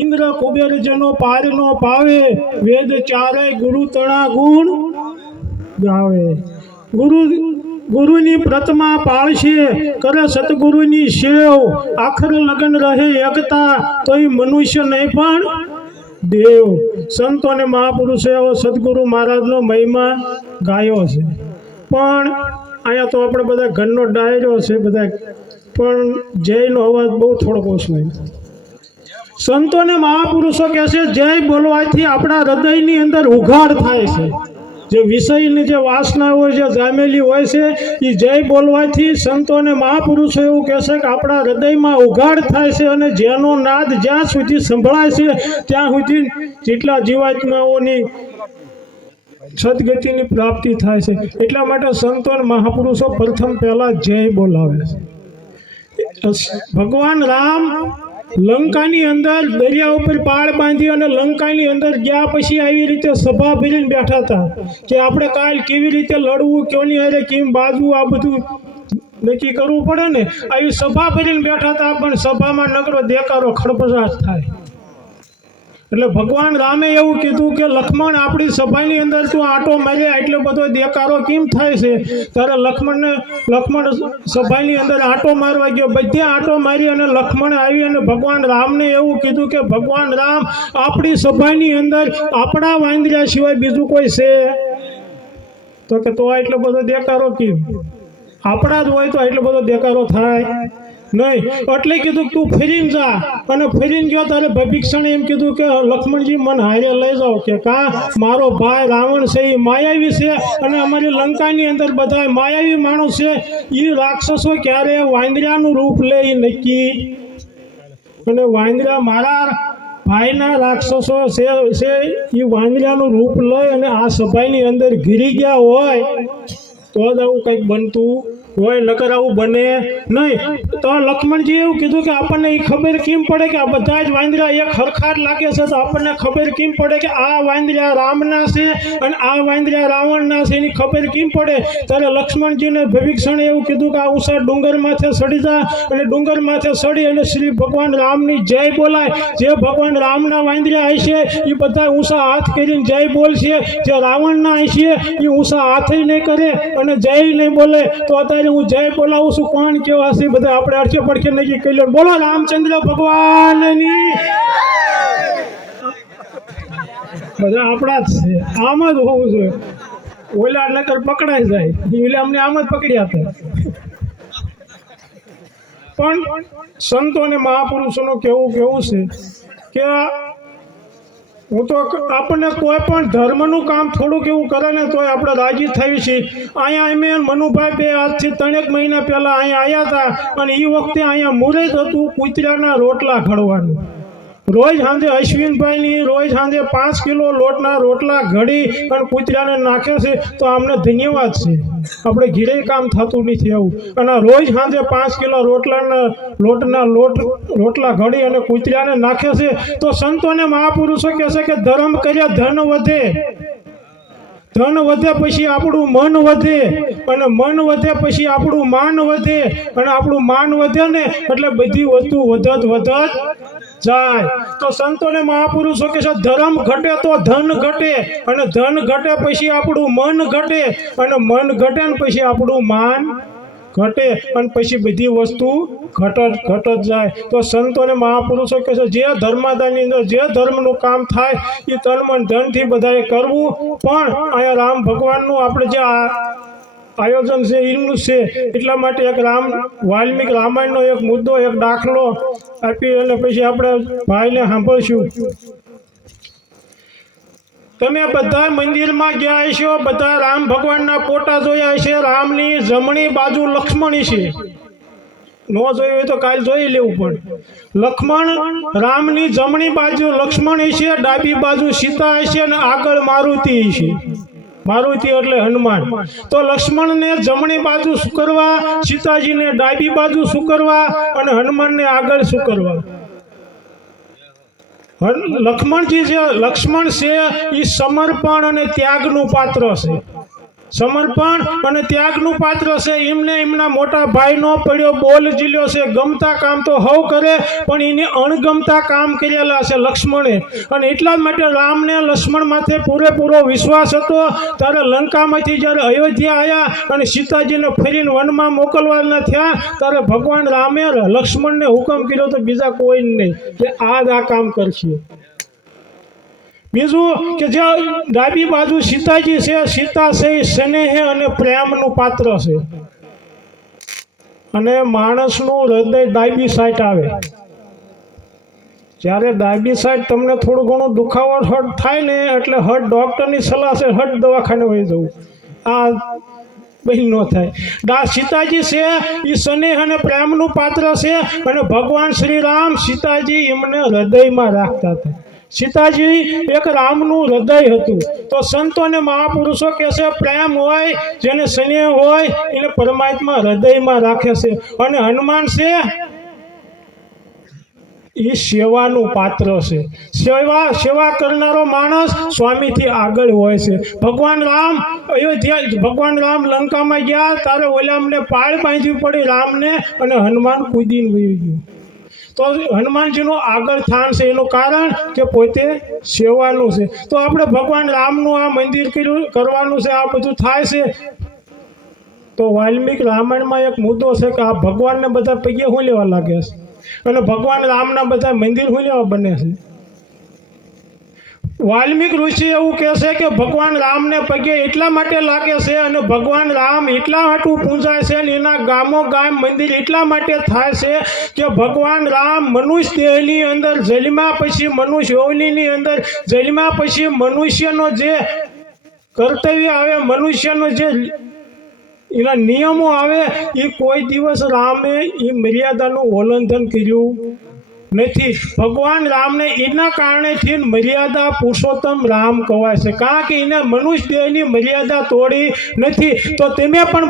ઇન્દ્ર કુબેર જનો પાર નો પાવે વેદ ચારે ગુરુ તણા ગુણ ગાવે. ગુરુ, ગુરુની પ્રતમા પાળશે, કરે સતગુરુની સેવ, આખર લગન રહે એકતા, તોય મનુષ્ય નહીં પણ દેવ. સંતો અને મહાપુરુષે એવો સદગુરુ મહારાજનો મહિમા ગાયો છે. પણ અહીંયા તો આપણે બધા ઘરનો ડાયરો છે બધા, પણ જયનો અવાજ બહુ થોડોક ઓછો હોય. સંતો અને મહાપુરુષો કહે છે, જય બોલવાથી આપણા હૃદયની અંદર ઉઘાડ થાય છે. જે વિષયની જે વાસના હોય, જે જામેલી હોય છે એ જય બોલવાથી સંતો અને મહાપુરુષો એવું કહે છે કે આપણા હૃદયમાં ઉઘાડ થાય છે અને જેનો નાદ જ્યાં સુધી સંભળાય છે, ત્યાં સુધી જેટલા જીવાત્માઓની સદગતિની પ્રાપ્તિ થાય છે. એટલા માટે સંતો અને મહાપુરુષો પ્રથમ પહેલાં જય બોલાવે છે. ભગવાન રામ લંકાની અંદર દરિયા ઉપર પાળ બાંધી અને લંકાની અંદર ગયા પછી આવી રીતે સભા ભરીને બેઠા હતા કે આપણે કાલ કેવી રીતે લડવું, કોની હારે કેમ બાજવું, આ બધું નક્કી કરવું પડે ને? આવી સભા ભરીને બેઠા હતા, પણ સભામાં નકરો દેકારો ખડપડાટ થાય. એટલે ભગવાન રામે એવું કીધું કે લક્ષ્મણ આપણી સભાની અંદર તું આટો મારે એટલો બધો દેકારો કેમ થાય છે? ત્યારે લક્ષ્મણને લક્ષ્મણ સભાની અંદર આટો મારવા ગયો. બધે આટો મારી અને લક્ષ્મણ આવી અને ભગવાન રામને એવું કીધું કે, ભગવાન રામ, આપણી સભાની અંદર આપણા વાંદર્યા સિવાય બીજું કોઈ છે? તો કે, તો એટલો બધો દેકારો કેમ? આપણા જ હોય તો એટલો બધો દેકારો થાય. નહીં. એટલે કીધું, તું ફરીને જા. અને ફરીને ગયો ત્યારે ભભીક્ષણે એમ કીધું કે, લક્ષ્મણજી, મને હારે લઈ જાઓ. કે, કા? મારો ભાઈ રાવણ છે એ માયાવી છે અને અમારી લંકાની અંદર બધા માયાવી માણસ છે. એ રાક્ષસો ક્યારે વાંદરાનું રૂપ લે એ નક્કી? અને વાંદરા મારા ભાઈના રાક્ષસો છે છે એ વાંદરાનું રૂપ લઈ અને આ સભાની અંદર ઘીરી ગયા હોય, તો જ આવું કંઈક બનતું હોય નકર આવું બને નહીં. તો લક્ષ્મણજી એવું કીધું કે આપણને એ ખબર કેમ પડે કે આ બધા જ વાંદરા એક ખરખાટ લાગે છે, તો આપણને ખબર કેમ પડે કે આ વાંદરા રામના છે અને આ વાંદરા રાવણના છે, એની ખબર કેમ પડે? ત્યારે લક્ષ્મણજીને ભવિક્ષણે એવું કીધું કે આ ઉષા ડુંગર માથે સડી જા અને ડુંગર માથે સડી અને શ્રી ભગવાન રામની જય બોલાય. જે ભગવાન રામના વાંદરા હશે એ બધા ઉષા હાથ કરીને જય બોલશે. જે રાવણના હશે એ ઉષા હાથે નહીં કરે અને જય નહીં બોલે. તો અત્યારે હું જય બોલાવું છું. કોણ કેવા છે બધા આપણે અડચે પડખે નક્કી કરી લો. બોલો, રામચંદ્ર ભગવાનની. બધા આપણા જ છે. આમ જ હોવું જોઈએ. ઓલા નકર પકડાઈ જાય. એટલે અમને આમ જ પકડ્યા આપે પણ સંતો અને મહાપુરુષોનું કેવું કેવું છે કે હું તો આપણને કોઈ પણ ધર્મનું કામ થોડુંક એવું કરે ને તોય આપણે રાજી થઈ છીએ. અહીંયા અમે મનુભાઈ બે આજથી ત્રણેક મહિના પહેલાં અહીંયા આવ્યા હતા અને એ વખતે અહીંયા મુહૂર્ત હતું કૂતરાના રોટલા ઘડવાનું. રોજ સાંજે અશ્વિનભાઈની રોજ સાંજે પાંચ કિલો લોટના રોટલા ઘડી અને કૂતરાને નાખે છે, તો અમને ધન્યવાદ છે. આપણે ઘીરે કામ થતું નથી આવું. અને રોજ સાંજે પાંચ કિલો રોટલાના લોટના લોટ, રોટલા ઘડી અને કૂતરાને નાખે છે, તો સંતોને મહાપુરુષો કહે છે કે ધર્મ કર્યા ધન વધે. ધન વધે પછી આપણું મન વધે અને મન વધે પછી આપણું માન વધે અને આપણું માન વધે ને એટલે બધી વસ્તુ વધત વધત જાય. તો સંતોને મહાપુરુષો કે છે, ધર્મ ઘટે તો ધન ઘટે, અને ધન ઘટે પછી આપણું મન ઘટે, અને મન ઘટે ને પછી આપણું માન ઘટે અને પછી બધી વસ્તુ ઘટ ઘટ જાય. તો સંતો અને મહાપુરુષો કહે છે, જે ધર્માદાની અંદર, જે ધર્મનું કામ થાય, એ તન મન ધનથી બધાએ કરવું. પણ અહીંયા રામ ભગવાનનું આપણે જે આ આયોજન છે, એમનું છે, એટલા માટે એક રામ, વાલ્મિક રામાયણનો એક મુદ્દો, એક દાખલો આપી અને પછી આપણે ભાઈને સાંભળશું. તમે બધા મંદિરમાં ગયા છો બધા રામ ભગવાનના ફોટા જોયા હશે, રામની જમણી બાજુ લક્ષ્મણી છે. ન જોયું હોય તો કાલ જોઈ લેવું પણ. લક્ષ્મણ રામની જમણી બાજુ લક્ષ્મણ છે ડાબી બાજુ સીતા હશે અને આગળ મારુતિ છે મારુતિ એટલે હનુમાન. તો લક્ષ્મણને જમણી બાજુ શું કરવા સીતાજીને ડાબી બાજુ શું કરવા અને હનુમાનને આગળ શું કરવા લક્ષ્મણજી જે લક્ષ્મણ છે એ સમર્પણ અને ત્યાગનું પાત્ર છે. સમર્પણ અને ત્યાગનું પાત્ર છે. એમને એમના મોટા ભાઈનો પડ્યો, બોલ જીલ્યો છે. ગમતા કામ તો હવ કરે, પણ એને અણગમતા કામ કરેલા છે લક્ષ્મણે. અને એટલા માટે રામને લક્ષ્મણ માથે પૂરેપૂરો વિશ્વાસ હતો. ત્યારે લંકામાંથી જ્યારે અયોધ્યા આવ્યા અને સીતાજીને ફરીને વનમાં મોકલવાના થયા, ત્યારે ભગવાન રામે લક્ષ્મણને હુકમ કર્યો તો બીજા કોઈ નહીં. કે આ જ આ કામ કરશે. બીજું કે જે ડાબી બાજુ સીતાજી છે, સીતા છે એ સ્નેહ અને પ્રેમનું પાત્ર છે. અને માણસનું હૃદય ડાબી સાઈડ આવે. જ્યારે ડાબી સાઈડ તમને થોડું ઘણું દુખાવો હટ થાય ને, એટલે હટ ડૉક્ટરની સલાહ છે, હટ દવાખાને વહી જવું. આ બહી ન થાય. દા સીતાજી છે એ સ્નેહ અને પ્રેમનું પાત્ર છે, અને ભગવાન શ્રી રામ સીતાજી એમને હૃદયમાં રાખતા હતા. સીતાજી એક રામનું હૃદય હતું. તો સંતો અને મહાપુરુષો કહે છે, પ્રેમ હોય, જેને સ્નેહ હોય, એને પરમાત્મા હૃદયમાં રાખે છે. અને હનુમાન છે એ સેવાનું પાત્ર છે. સેવા સેવા કરનારો માણસ સ્વામીથી આગળ હોય છે. ભગવાન રામ અયોધ્યા, ભગવાન રામ લંકામાં ગયા ત્યારે ઓલામને પાળ બાંધવી પડી, રામને અને હનુમાન કૂદીને વહી ગયું. તો હનુમાનજીનું આગળ સ્થાન છે, એનું કારણ કે પોતે સેવાનું છે. તો આપણે ભગવાન રામનું આ મંદિર કરવાનું છે, આ બધું થાય છે. તો વાલ્મિક રામાયણમાં એક મુદ્દો છે કે આ ભગવાનને બધા પૈયે શું લેવા લાગે છે? અને ભગવાન રામના બધા મંદિર શું લેવા બને છે? વાલ્મિક ઋષિ એવું કહે છે કે ભગવાન રામને પગે એટલા માટે લાગે છે અને ભગવાન રામ એટલા હાટું પૂજાય છે અને એના ગામો ગામ મંદિર એટલા માટે થાય છે કે ભગવાન રામ મનુષ્ય દેહની અંદર જલમા પછી મનુષ્ય ઓવલીની અંદર જલમા પછી મનુષ્યનો જે કર્તવ્ય આવે, મનુષ્યનો જે એના નિયમો આવે, એ કોઈ દિવસ રામે એ મર્યાદાનું ઉલ્લંઘન કર્યું. નથી. ભગવાન રામને એના કારણેથી મર્યાદા પુરુષોત્તમ રામ કહેવાય છે. કારણ કે એને મનુષ્ય દેહની મર્યાદા તોડી નથી. તો તમે પણ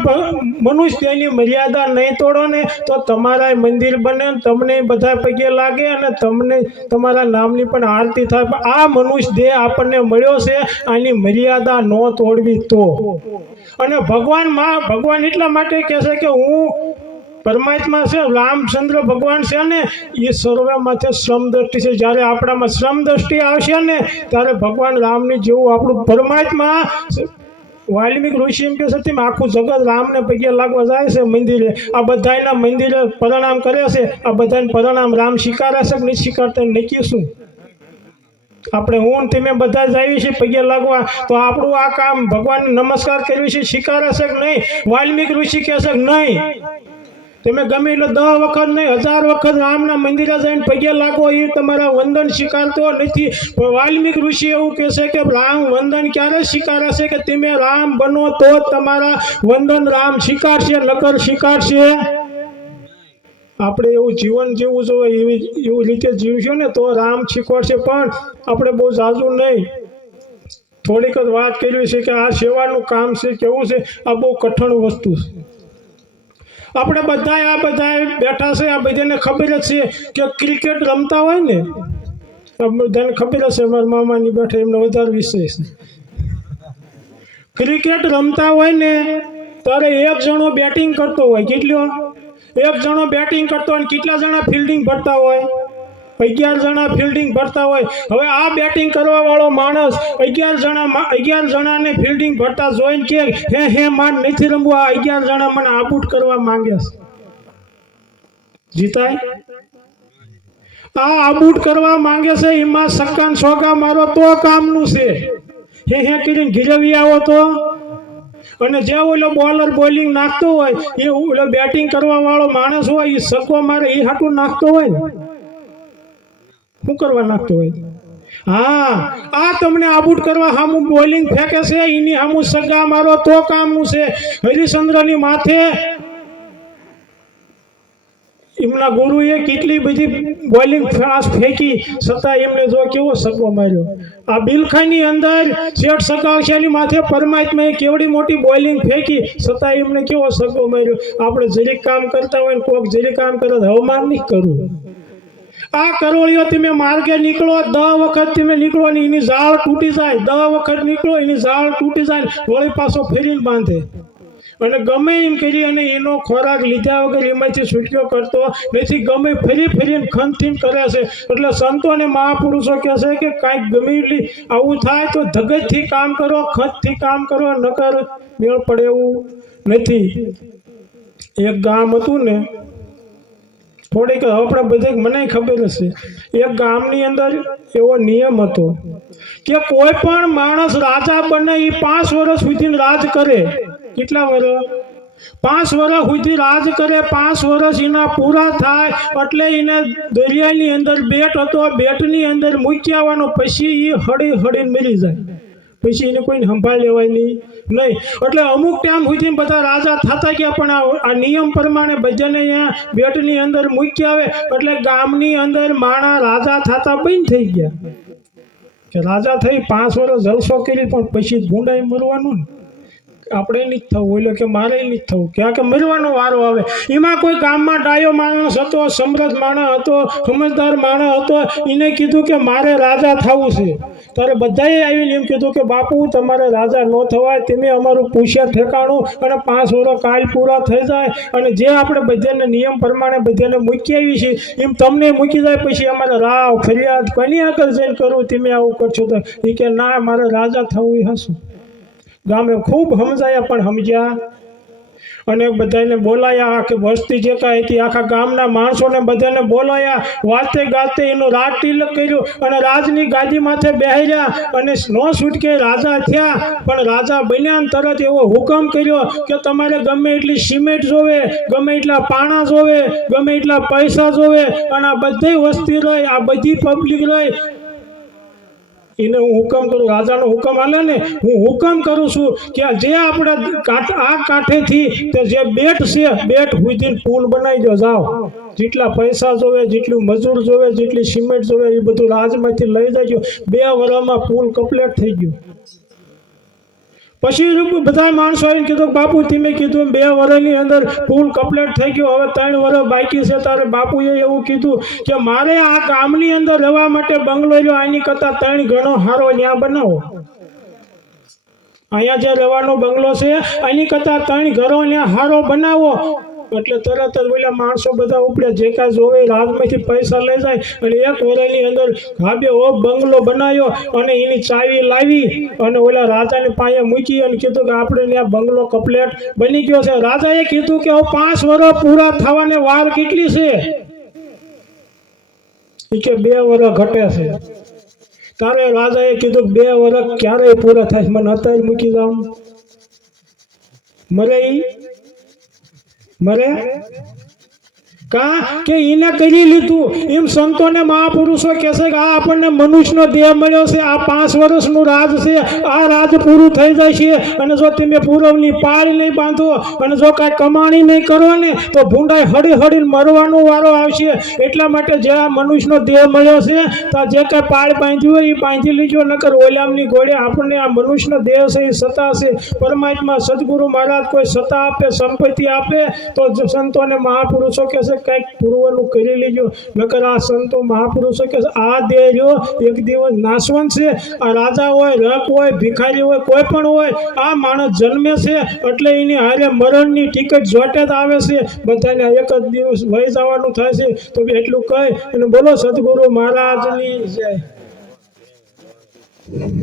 મનુષ્ય દેહની મર્યાદા નહીં તોડો ને, તો તમારા મંદિર બને તમને બધા પગે લાગે અને તમને તમારા નામની પણ આરતી થાય. આ મનુષ્ય દેહ આપણને મળ્યો છે, આની મર્યાદા ન તોડવી તો. અને ભગવાનમાં, ભગવાન એટલા માટે કહે છે કે હું પરમાત્મા છે, રામચંદ્ર ભગવાન છે ને, એ સર્વે માથે શ્રમ દ્રષ્ટિ છે. જ્યારે આપણામાં શ્રમ દ્રષ્ટિ આવશે ને, ત્યારે ભગવાન રામની જેવું આપણું પરમાત્મા વાલ્મિક ઋષિ એમ કે છે આખું જગત રામને પગે લાગવા જાય છે મંદિરે. આ બધાના મંદિરે પરિણામ કરે છે. આ બધાને પરિણામ રામ સ્વીકારે કે નહીં સ્વીકારતા નક્કી શું? આપણે હું તમે બધા જ આવી છીએ પગે લાગવા. તો આપણું આ કામ ભગવાનને નમસ્કાર કર્યું છે, સ્વીકારે કે નહીં? વાલ્મિક ઋષિ કહેશે કે નહીં? તમે ગમે એટલે દસ વખત નહીં, હજાર વખત રામના મંદિરે જઈને પગે લાગો, એ તમારા વંદન સ્વીકારતો નથી. વાલ્મિક ઋષિ એવું કહેશે કે રામ વંદન ક્યારે સ્વીકારે કે તમે રામ બનો તો તમારા વંદન રામ સ્વીકારશે, નકર સ્વીકારશે? આપણે એવું જીવન જીવવું જોઈએ, એવી એવી રીતે જીવશું ને તો રામ શીખવાડશે પણ આપણે બહુ ઝાઝું નહીં. થોડીક જ વાત કરવી છે કે આ સેવાનું કામ છે, કેવું છે? આ બહુ કઠણ વસ્તુ છે. આપણે બધા આ બધા બેઠા છે, આ બધાને ખબર જ છે કે ક્રિકેટ રમતા હોય ને બધાને ખબર છે મારા મામાની બેઠા એમને વધારે વિશેષ ક્રિકેટ રમતા હોય ને, ત્યારે એક જણો બેટિંગ કરતો હોય, કેટલો એક જણો બેટિંગ કરતો હોય કેટલા જણા ફિલ્ડિંગ ભરતા હોય? અગિયાર જણા ફિલ્ડિંગ ભરતા હોય. હવે આ બેટિંગ કરવા વાળો માણસ અગિયાર જણા અગિયાર જણાને ફિલ્ડિંગ ભરતા જોઈને કે, હે હે માન નથી રમવું અગિયાર જણા મને આબૂટ કરવા માંગે છે. જીતાય? આ આબૂટ કરવા માંગે છે, એમાં સક્કાન સોગા મારો તો કામનું છે. હે હે, કરીને ગીરવી આવો તો. અને જે ઓલો બોલર બોલિંગ નાખતો હોય, એ ઓલો બેટિંગ કરવા વાળો માણસ હોય, એ સગો મારે એ હાટું નાખતો હોય. ને શું કરવા નાખતો હોય? હા, આ તમને આબૂટ કરવા સામું બોલિંગ ફેંકે છે, એની હામું સગા મારો તો કામનું છે. હરિશ્ચંદ્રની માથે એમના ગુરુએ કેટલી બધી બોલિંગ ફાસ્ટ ફેંકી, છતાં એમને જો કેવો સગો માર્યો. આ બિલખાની અંદર શેઠ સગાવશાની માથે પરમાત્માએ કેવડી મોટી બોલિંગ ફેંકી, છતાં એમને કેવો સગો માર્યો. આપણે જરીક કામ કરતા હોય ને કોક જરીક કામ કરે હવમાન નહીં કરવું આ કરોળીઓ તમે માર્ગે નીકળો, દહ વખત તમે નીકળો ને એની ઝાડ તૂટી જાય. દહ વખત નીકળો, એની ઝાડ તૂટી જાય, વળી પાછો ફેરીને બાંધે. અને ગમે એમ કરી અને એનો ખોરાક લીધા વગર એમાંથી છૂટ્યો કરતો નથી ગમે ફરી ફરીને ખંતીને કરે છે. એટલે સંતો અને મહાપુરુષો કહે છે કે કાંઈક ગમે એટલી આવું થાય તો ધગજથી કામ કરો, ખતથી કામ કરો, નકર મેળ પડે એવું નથી. એક ગામ હતું ને થોડીક આપણે બધે મને ખબર હશે. એક ગામની અંદર એવો નિયમ હતો કે કોઈ પણ માણસ રાજા બને એ પાંચ વર્ષ સુધી રાજ કરે. કેટલા વર્ષ? પાંચ વર્ષ સુધી રાજ કરે, પાંચ વર્ષ એના પૂરા થાય, એટલે એને દરિયાની અંદર બેટ હતો, બેટની અંદર મૂકી આવવાનો, પછી એ હળી હળીને મરી જાય. પછી એને કોઈને સંભાળ લેવાય નહીં. નહીં. એટલે અમુક ટાઈમ સુધી બધા રાજા થતા ગયા, પણ આ- નિયમ પ્રમાણે બધાને અહીંયા બેટની અંદર મૂકી આવે. એટલે ગામની અંદર માણા રાજા થતા બંધ થઈ ગયા. કે રાજા થઈ પાંચ વર્ષ જલસો કરી, પણ પછી ભૂંડાઈ મરવાનું ને. આપણે નહીં થવું એટલે કે મારે નહીં થવું. ક્યાં કે મરવાનો વારો આવે. એમાં કોઈ ગામમાં ડાયો માણસ હતો સમૃદ્ધ માણસ હતો, સમજદાર માણસ હતો, એને કીધું કે મારે રાજા થવું છે. ત્યારે બધાએ આવીને એમ કીધું કે બાપુ, તમારે રાજા ન થવાય, તમે અમારું પૂછ્યા ઠેકાણું અને પાંચ વર્ષ કાલ પૂરા થઈ જાય અને જે આપણે બધાને નિયમ પ્રમાણે બધાને મૂકી આવી છીએ, એમ તમને મૂકી જાય, પછી અમારે રાવ ફરિયાદ કોની આગળ જઈને કરવું તમે આવું કરશો તો? એ કે ના, મારે રાજા થવું એ હશું. ગામે ખૂબ સમજાયા, પણ સમજ્યા. અને બધાને બોલાયા આખી વસ્તી જે કાંઈ હતી, આખા ગામના માણસોને બધાને બોલાયા. વાતે ગાતે એનું રાજ તિલક કર્યું અને રાજની ગાદી માથે બેહ્યા અને સ્નો છૂટકે રાજા થયા. પણ રાજા બન્યા તરત એવો હુકમ કર્યો કે તમારે ગમે એટલી સિમેન્ટ જોવે, ગમે એટલા પાણા જોવે, ગમે એટલા પૈસા જોવે અને આ બધી વસ્તી રહી, આ બધી પબ્લિક રહી. એને હું હુકમ કરું, રાજાનો હુકમ હાલે ને, હું હુકમ કરું છું કે જે આપણે આ કાંઠેથી તે જે બેટ છે, બેટ સુધી પુલ બનાવી દો, જાઓ. જેટલા પૈસા જોવે, જેટલું મજૂર જોવે, જેટલી સિમેન્ટ જોવે, એ બધું રાજમાંથી લઈ જાજો. બે વર્ષમાં પુલ કમ્પ્લીટ થઈ ગયો. પછી બધા માણસો આવીને કીધું બાપુ તમે કીધું બે વર્ષની અંદર ફૂલ કમ્પ્લેટ થઈ ગયો. હવે ત્રણ વર્ષ બાકી છે, તારે બાપુએ એવું કીધું કે મારે આ ગામની અંદર રહેવા માટે બંગલો રહ્યો આની કરતાં ત્રણ ગણો હારો ત્યાં બનાવો. અહીંયા જે રહેવાનો બંગલો છે એની કરતાં ત્રણ ઘરો ત્યાં હારો બનાવો. એટલે તરત જ ઓલા માણસો બધા ઉપડે, જે કાંઈ જોવે રાજમાંથી પૈસા લઈ જાય. અને એક વર્ષની અંદર ગાબે ઓ બંગલો બનાવ્યો અને એની ચાવી લાવી અને ઓલા રાજાને પાસે મૂકી અને કીધું કે, આપણે ત્યાં બંગલો કમ્પ્લેટ બની ગયો છે. રાજાએ કીધું કે પાંચ વર્ષ પૂરા થવાને વાર કેટલી છે? એ કે, બે વર્ષ ઘટે છે. તારે રાજાએ કીધું, બે વર્ષ ક્યારે પૂરા થાય મને અત્યારે મૂકી જાઉં મરે ઈ મરે કા? કે એને કરી લીધું? એમ સંતોને મહાપુરુષો કહે છે કે આ આપણને મનુષ્યનો દેહ મળ્યો છે, આ પાંચ વર્ષનું રાજ છે, આ રાજ પૂરું થઈ જાય છે અને જો તમે પૂરવની પાળ નહીં બાંધો, અને જો કાંઈ કમાણી નહીં કરો ને તો ભૂંડાઈ હળી હળીને મરવાનો વારો આવશે. એટલા માટે જે આ મનુષ્યનો દેહ મળ્યો છે, તો જે કાંઈ પાળ બાંધ્યું હોય એ બાંધી લીજો, નકર ઓલામની ઘોડે આપણને આ મનુષ્યનો દેહ છે એ સત્તા છે. પરમાત્મા સદગુરુ મહારાજ કોઈ સત્તા આપે, સંપત્તિ આપે, તો સંતોને મહાપુરુષો કહે છે કંઈક પૂર્વનું કરી લેજો. નકર આ સંતો મહાપુરુષો કે આ દેહ જો, એક દિવસ નાશવંત છે, આ રાજા હોય, રક હોય, ભિખારી હોય, કોઈ પણ હોય, આ માણસ જન્મે છે, એટલે એની હારે મરણની ટિકિટ જોટે જ આવે છે. બધાને એક જ દિવસ વહી જવાનું થાય છે. તો એટલું કહી અને બોલો, સદગુરુ મહારાજની જય.